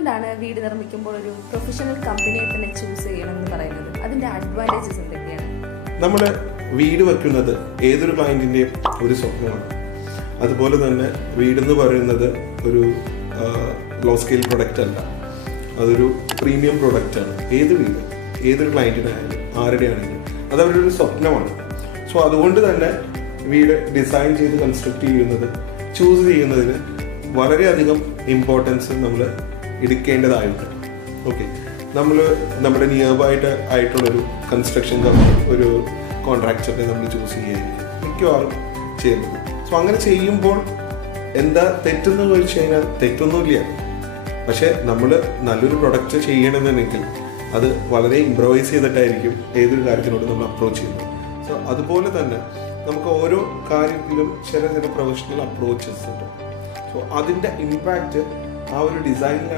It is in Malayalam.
എന്തുകൊണ്ടാണ് വീട് നിർമ്മിക്കുമ്പോൾ ഒരു പ്രൊഫഷണൽ കമ്പനിയെ തന്നെ ചൂസ് ചെയ്യണമെന്ന് പറയുന്നത്? അതിന്റെ അഡ്വാൻറ്റേജസ് എന്തൊക്കെയാണ്? നമ്മൾ വീട് വെക്കുന്നത് ഏതൊരു ക്ലയന്റിന്റെയും ഒരു സ്വപ്നമാണ്. അതുപോലെ തന്നെ വീടെന്ന് പറയുന്നത് ഒരു ലോ സ്കെയിൽ പ്രൊഡക്റ്റ് അല്ല, അതൊരു പ്രീമിയം പ്രൊഡക്റ്റാണ്. ഏത് വീട് ഏതൊരു ക്ലയന്റിനായാലും ആരുടെ ആണെങ്കിലും അത് അവരുടെ ഒരു സ്വപ്നമാണ്. സോ അതുകൊണ്ട് തന്നെ വീട് ഡിസൈൻ ചെയ്ത് കൺസ്ട്രക്ട് ചെയ്യുന്നത്, ചൂസ് ചെയ്യുന്നതിന് വളരെയധികം ഇമ്പോർട്ടൻസ് നമ്മൾ എടുക്കേണ്ടതായിട്ടുണ്ട്. ഓക്കെ, നമ്മൾ നമ്മുടെ നിയർ ആയിട്ടുള്ളൊരു കൺസ്ട്രക്ഷൻ കമ്പനി, ഒരു കോൺട്രാക്ടറിനെ നമ്മൾ ചൂസ് ചെയ്യായിരിക്കും മിക്കവാറും ചെയ്യുന്നത്. സോ അങ്ങനെ ചെയ്യുമ്പോൾ എന്താ തെറ്റെന്ന് ചോദിച്ചു കഴിഞ്ഞാൽ തെറ്റൊന്നുമില്ല. പക്ഷെ നമ്മൾ നല്ലൊരു പ്രൊഡക്റ്റ് ചെയ്യണമെന്നുണ്ടെങ്കിൽ അത് വളരെ ഇംപ്രവൈസ് ചെയ്തിട്ടായിരിക്കും ഏതൊരു കാര്യത്തിനോട് നമ്മൾ അപ്രോച്ച് ചെയ്യുന്നത്. സോ അതുപോലെ തന്നെ നമുക്ക് ഓരോ കാര്യത്തിലും ചില പ്രൊഫഷണൽ അപ്രോച്ചസ് ഉണ്ട്. സോ അതിൻ്റെ ഇമ്പാക്റ്റ് ആ ഒരു ഡിസൈനിലാണ്